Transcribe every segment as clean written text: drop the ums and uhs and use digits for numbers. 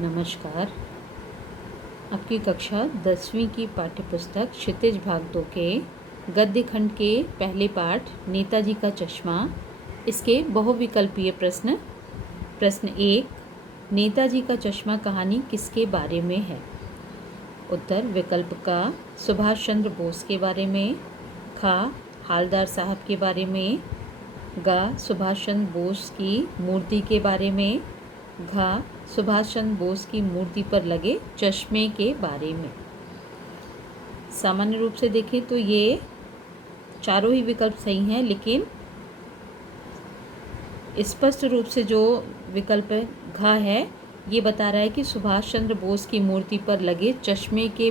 नमस्कार। आपकी कक्षा 10वीं की पाठ्यपुस्तक क्षितिज भाग 2 के गद्य खंड के पहले पाठ नेताजी का चश्मा, इसके बहुविकल्पीय प्रश्न। प्रश्न 1, नेताजी का चश्मा कहानी किसके बारे में है? उत्तर विकल्प का सुभाष चंद्र बोस के बारे में, खा हालदार साहब के बारे में, गा सुभाष चंद्र बोस की मूर्ति के बारे में, घा सुभाष चंद्र बोस की मूर्ति पर लगे चश्मे के बारे में। सामान्य रूप से देखें तो ये चारों ही विकल्प सही हैं, लेकिन स्पष्ट रूप से जो विकल्प घा है ये बता रहा है कि सुभाष चंद्र बोस की मूर्ति पर लगे चश्मे के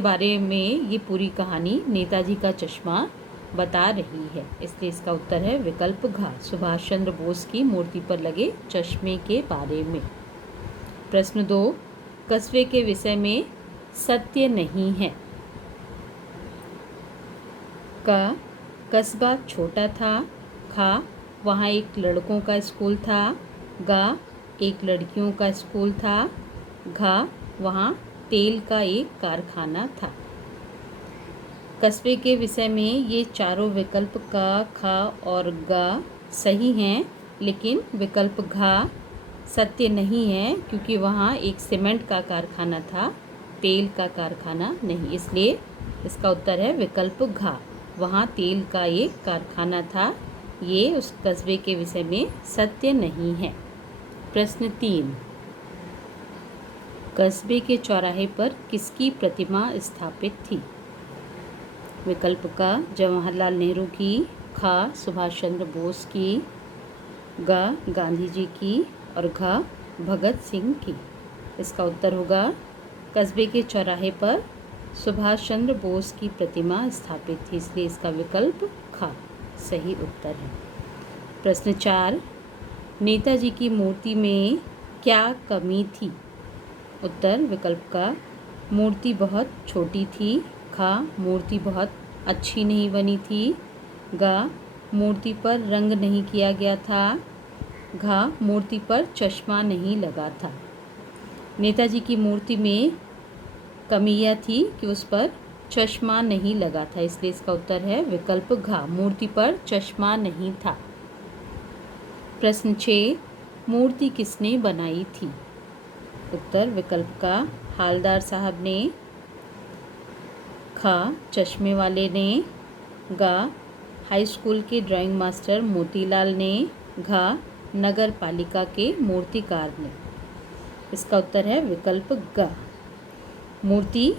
बारे में ये पूरी कहानी नेताजी का चश्मा बता रही है। इसलिए इसका उत्तर है विकल्प घा, सुभाष चंद्र बोस की मूर्ति पर लगे चश्मे के बारे में। प्रश्न 2, कस्बे के विषय में सत्य नहीं है। का कस्बा छोटा था, खा वहाँ एक लड़कों का स्कूल था, गा एक लड़कियों का स्कूल था, घा वहाँ तेल का एक कारखाना था। कस्बे के विषय में ये चारों विकल्प का, खा और गा सही हैं, लेकिन विकल्प घा सत्य नहीं है क्योंकि वहाँ एक सीमेंट का कारखाना था, तेल का कारखाना नहीं। इसलिए इसका उत्तर है विकल्प घा, वहाँ तेल का एक कारखाना था। ये उस कस्बे के विषय में सत्य नहीं है। प्रश्न 3, कस्बे के चौराहे पर किसकी प्रतिमा स्थापित थी? विकल्प का जवाहरलाल नेहरू की, खा सुभाष चंद्र बोस की, गा गांधी जी की और घा भगत सिंह की। इसका उत्तर होगा कस्बे के चौराहे पर सुभाष चंद्र बोस की प्रतिमा स्थापित थी, इसलिए इसका विकल्प खा सही उत्तर है। प्रश्न 4, नेताजी की मूर्ति में क्या कमी थी? उत्तर विकल्प का मूर्ति बहुत छोटी थी, खा मूर्ति बहुत अच्छी नहीं बनी थी, गा मूर्ति पर रंग नहीं किया गया था, घा मूर्ति पर चश्मा नहीं लगा था। नेताजी की मूर्ति में कमी यह थी कि उस पर चश्मा नहीं लगा था, इसलिए इसका उत्तर है विकल्प घा, मूर्ति पर चश्मा नहीं था। प्रश्न 6, मूर्ति किसने बनाई थी? उत्तर विकल्प का हालदार साहब ने, खा चश्मे वाले ने, गा हाई स्कूल के ड्राइंग मास्टर मोतीलाल ने, घा नगर पालिका के मूर्तिकार ने। इसका उत्तर है विकल्प गा, मूर्ति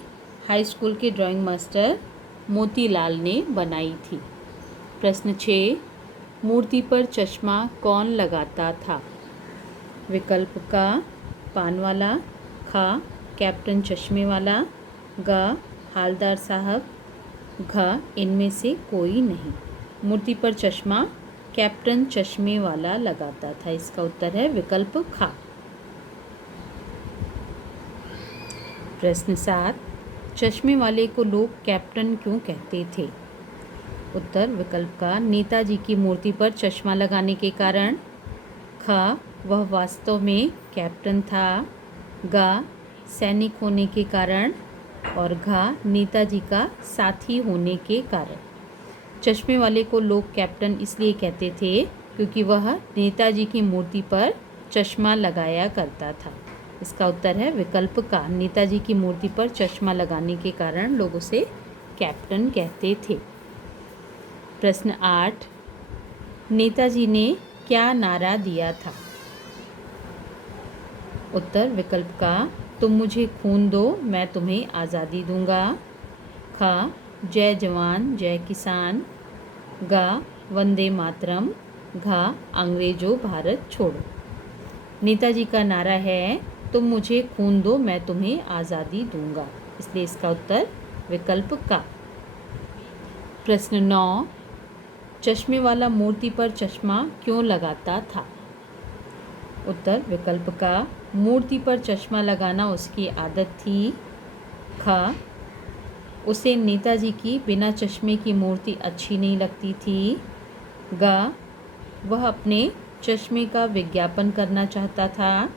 हाई स्कूल के ड्राइंग मास्टर मोतीलाल ने बनाई थी। प्रश्न 6, मूर्ति पर चश्मा कौन लगाता था? विकल्प का पान वाला, खा कैप्टन चश्मे वाला, गा हालदार साहब, घा इनमें से कोई नहीं। मूर्ति पर चश्मा कैप्टन चश्मे वाला लगाता था, इसका उत्तर है विकल्प खा। प्रश्न 7, चश्मे वाले को लोग कैप्टन क्यों कहते थे? उत्तर विकल्प का नेताजी की मूर्ति पर चश्मा लगाने के कारण, खा वह वास्तव में कैप्टन था, गा सैनिक होने के कारण और घा नेताजी का साथी होने के कारण। चश्मे वाले को लोग कैप्टन इसलिए कहते थे क्योंकि वह नेताजी की मूर्ति पर चश्मा लगाया करता था। इसका उत्तर है विकल्प का, नेताजी की मूर्ति पर चश्मा लगाने के कारण लोग उसे कैप्टन कहते थे। प्रश्न 8, नेताजी ने क्या नारा दिया था? उत्तर विकल्प का तुम मुझे खून दो मैं तुम्हें आज़ादी दूंगा, खा जय जवान जय किसान, गा वंदे मातरम, घा अंग्रेजों भारत छोड़ो। नेताजी का नारा है तुम मुझे खून दो मैं तुम्हें आज़ादी दूंगा, इसलिए इसका उत्तर विकल्प का। प्रश्न 9, चश्मे वाला मूर्ति पर चश्मा क्यों लगाता था? उत्तर विकल्प का मूर्ति पर चश्मा लगाना उसकी आदत थी, खा उसे नेताजी की बिना चश्मे की मूर्ति अच्छी नहीं लगती थी, गा वह अपने चश्मे का विज्ञापन करना चाहता था।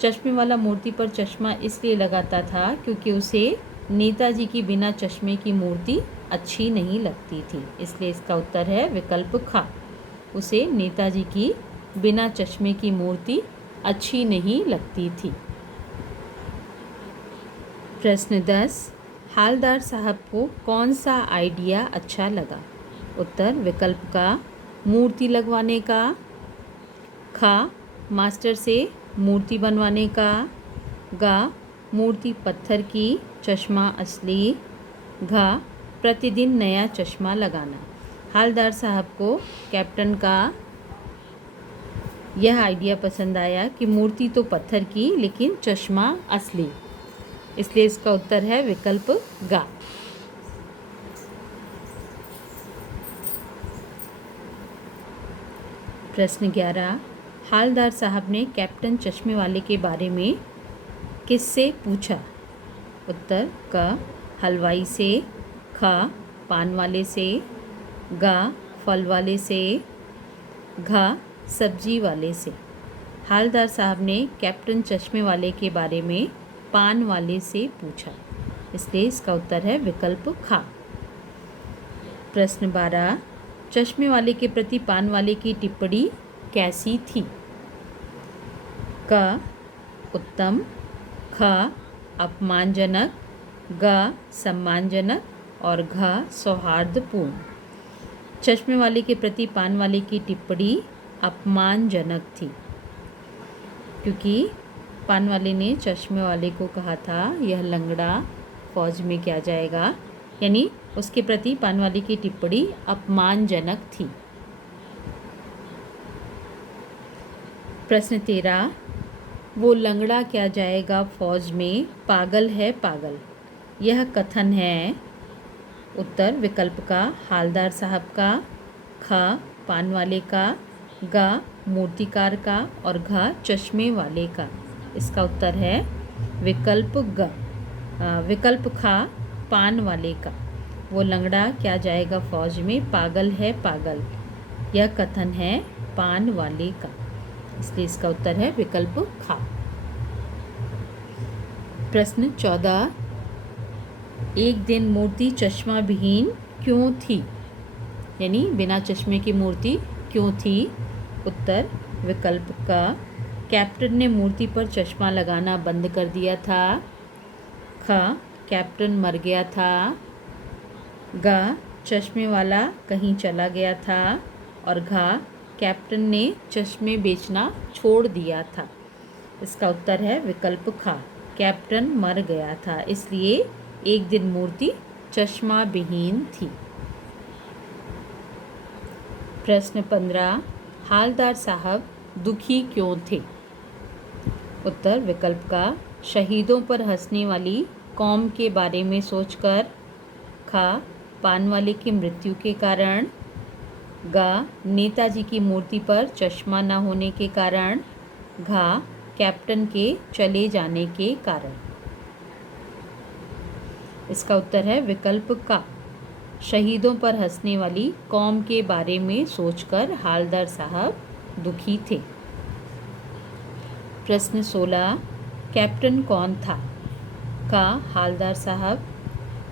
चश्मे वाला मूर्ति पर चश्मा इसलिए लगाता था क्योंकि उसे नेताजी की बिना चश्मे की मूर्ति अच्छी नहीं लगती थी। इसलिए इसका उत्तर है विकल्प ख। उसे नेताजी की बिना चश्मे की मूर्ति अच्छी नहीं लगती थी। प्रश्न 10, हालदार साहब को कौन सा आइडिया अच्छा लगा? उत्तर विकल्प का मूर्ति लगवाने का, ख मास्टर से मूर्ति बनवाने का, ग मूर्ति पत्थर की, चश्मा असली, घ प्रतिदिन नया चश्मा लगाना। हालदार साहब को कैप्टन का यह आइडिया पसंद आया कि मूर्ति तो पत्थर की लेकिन चश्मा असली, इसलिए इसका उत्तर है विकल्प ग। प्रश्न 11, हालदार साहब ने कैप्टन चश्मे वाले के बारे में किससे पूछा? उत्तर क हलवाई से, ख पान वाले से, ग फल वाले से, घ सब्जी वाले से। हालदार साहब ने कैप्टन चश्मे वाले के बारे में पान वाले से पूछा, इसलिए इसका उत्तर है विकल्प ख। प्रश्न 12, चश्मे वाले के प्रति पान वाले की टिप्पणी कैसी थी? क उत्तम, ख अपमानजनक, ग सम्मानजनक और घ सौहार्दपूर्ण। चश्मे वाले के प्रति पान वाले की टिप्पणी अपमानजनक थी क्योंकि पान वाले ने चश्मे वाले को कहा था यह लंगड़ा फौज में क्या जाएगा, यानी उसके प्रति पान वाले की टिप्पणी अपमानजनक थी। प्रश्न 13, वो लंगड़ा क्या जाएगा फौज में, पागल है पागल, यह कथन है? उत्तर विकल्प का हालदार साहब का, ख पान वाले का, ग मूर्तिकार का और घ चश्मे वाले का। इसका उत्तर है विकल्प ग, विकल्प ख पान वाले का। वो लंगड़ा क्या जाएगा फौज में, पागल है पागल, यह कथन है पान वाले का, इसलिए इसका उत्तर है विकल्प ख। प्रश्न 14, एक दिन मूर्ति चश्मा विहीन क्यों थी, यानी बिना चश्मे की मूर्ति क्यों थी? उत्तर विकल्प का कैप्टन ने मूर्ति पर चश्मा लगाना बंद कर दिया था, ख कैप्टन मर गया था, ग चश्मे वाला कहीं चला गया था और घ कैप्टन ने चश्मे बेचना छोड़ दिया था। इसका उत्तर है विकल्प ख, कैप्टन मर गया था इसलिए एक दिन मूर्ति चश्मा विहीन थी। प्रश्न 15, हालदार साहब दुखी क्यों थे? उत्तर विकल्प का शहीदों पर हंसने वाली कौम के बारे में सोचकर, ख पान वाले की मृत्यु के कारण, ग नेताजी की मूर्ति पर चश्मा न होने के कारण, घ कैप्टन के चले जाने के कारण। इसका उत्तर है विकल्प का शहीदों पर हंसने वाली कौम के बारे में सोचकर हालदार साहब दुखी थे। प्रश्न 16, कैप्टन कौन था? क हालदार साहब,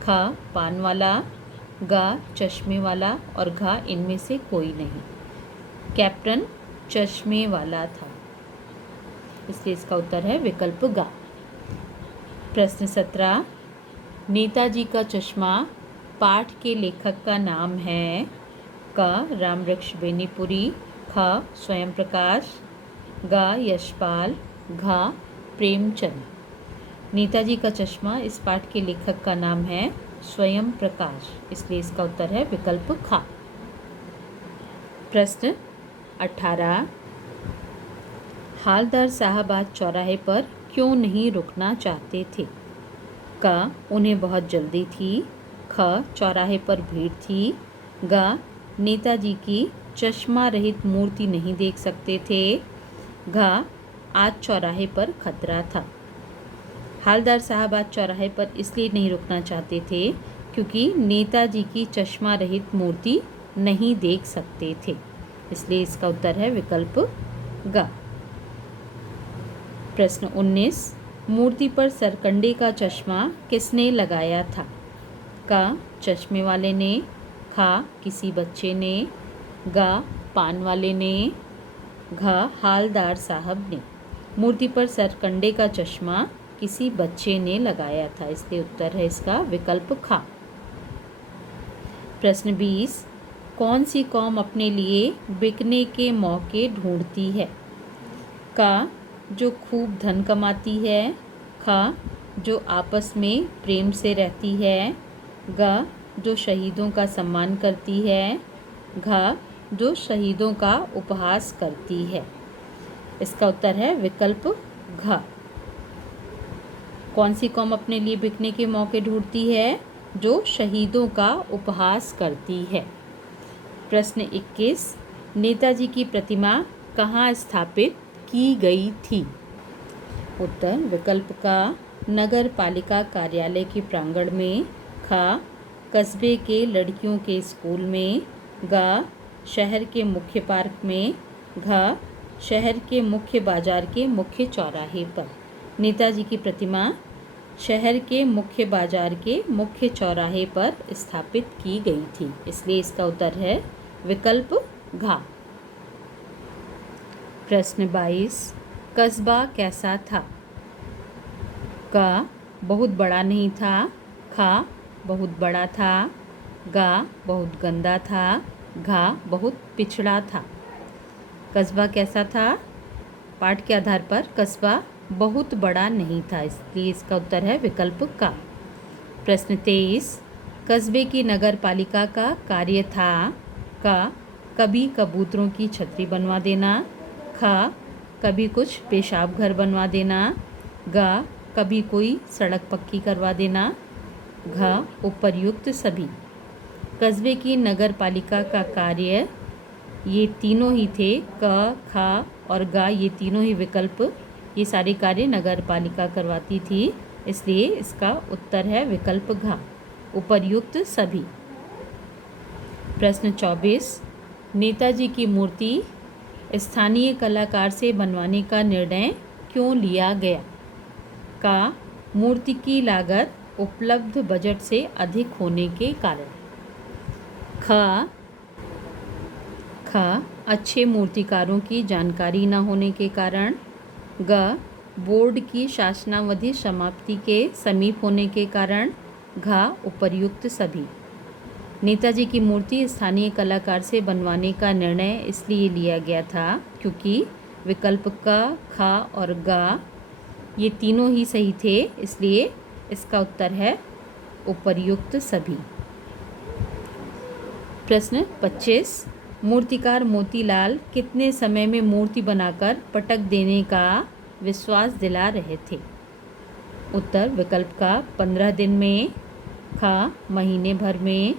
ख पान वाला, ग चश्मे वाला और घ इनमें से कोई नहीं। कैप्टन चश्मे वाला था, इसलिए इसका उत्तर है विकल्प ग। प्रश्न 17, नेताजी का चश्मा पाठ के लेखक का नाम है? क रामवृक्ष बेनीपुरी, ख स्वयं प्रकाश, ग यशपाल, घ प्रेमचंद। नेताजी का चश्मा इस पाठ के लेखक का नाम है स्वयं प्रकाश, इसलिए इसका उत्तर है विकल्प ख। प्रश्न 18, हालदार साहब आज चौराहे पर क्यों नहीं रुकना चाहते थे? क उन्हें बहुत जल्दी थी, ख चौराहे पर भीड़ थी, ग नेताजी की चश्मा रहित मूर्ति नहीं देख सकते थे, घ आज चौराहे पर खतरा था। हालदार साहब आज चौराहे पर इसलिए नहीं रुकना चाहते थे क्योंकि नेताजी की चश्मा रहित मूर्ति नहीं देख सकते थे, इसलिए इसका उत्तर है विकल्प ग। प्रश्न 19, मूर्ति पर सरकंडे का चश्मा किसने लगाया था? क, चश्मे वाले ने, ख, किसी बच्चे ने, ग, पान वाले ने, घ, हालदार साहब ने। मूर्ति पर सरकंडे का चश्मा किसी बच्चे ने लगाया था, इसलिए उत्तर है इसका विकल्प ख। प्रश्न 20, कौन सी कौम अपने लिए बिकने के मौके ढूंढती है? क, जो खूब धन कमाती है, ख, जो आपस में प्रेम से रहती है, ग, जो शहीदों का सम्मान करती है, घ, जो शहीदों का उपहास करती है। इसका उत्तर है विकल्प घ। कौन सी कौम अपने लिए बिकने के मौके ढूंढती है? जो शहीदों का उपहास करती है। प्रश्न 21, नेताजी की प्रतिमा कहाँ स्थापित की गई थी? उत्तर विकल्प का, नगर पालिका कार्यालय के प्रांगण में, ख, कस्बे के लड़कियों के स्कूल में, ग, शहर के मुख्य पार्क में, घ, शहर के मुख्य बाजार के मुख्य चौराहे पर। नेताजी की प्रतिमा शहर के मुख्य बाजार के मुख्य चौराहे पर स्थापित की गई थी, इसलिए इसका उत्तर है विकल्प घ। प्रश्न 22, कस्बा कैसा था? क, बहुत बड़ा नहीं था, ख, बहुत बड़ा था, ग, बहुत गंदा था, घ, बहुत पिछड़ा था। कस्बा कैसा था? पाठ के आधार पर कस्बा बहुत बड़ा नहीं था, इसलिए इसका उत्तर है विकल्प का। प्रश्न 23, कस्बे की नगर पालिका का कार्य था? क, कभी कबूतरों की छतरी बनवा देना, ख, कभी कुछ पेशाब घर बनवा देना, ग, कभी कोई सड़क पक्की करवा देना, घ, उपर्युक्त सभी। कस्बे की नगर पालिका का कार्य ये तीनों ही थे, क, ख और ग, ये तीनों ही विकल्प, ये सारे कार्य नगर पालिका करवाती थी, इसलिए इसका उत्तर है विकल्प घ, उपर्युक्त सभी। प्रश्न 24, नेताजी की मूर्ति स्थानीय कलाकार से बनवाने का निर्णय क्यों लिया गया? क, मूर्ति की लागत उपलब्ध बजट से अधिक होने के कारण, ख, अच्छे मूर्तिकारों की जानकारी न होने के कारण, ग, बोर्ड की शासनावधि समाप्ति के समीप होने के कारण, घ, उपर्युक्त सभी। नेताजी की मूर्ति स्थानीय कलाकार से बनवाने का निर्णय इसलिए लिया गया था क्योंकि विकल्प क, ख और ग ये तीनों ही सही थे, इसलिए इसका उत्तर है उपर्युक्त सभी। प्रश्न 25, मूर्तिकार मोतीलाल कितने समय में मूर्ति बनाकर पटक देने का विश्वास दिला रहे थे? उत्तर विकल्प का 15 दिन में, ख, महीने भर में,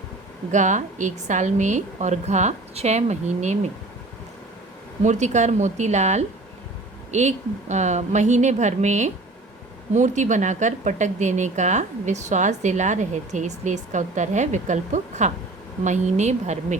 ग, 1 साल में और घ, 6 महीने में। मूर्तिकार मोतीलाल 1 महीने भर में मूर्ति बनाकर पटक देने का विश्वास दिला रहे थे, इसलिए इसका उत्तर है विकल्प ख, महीने भर में।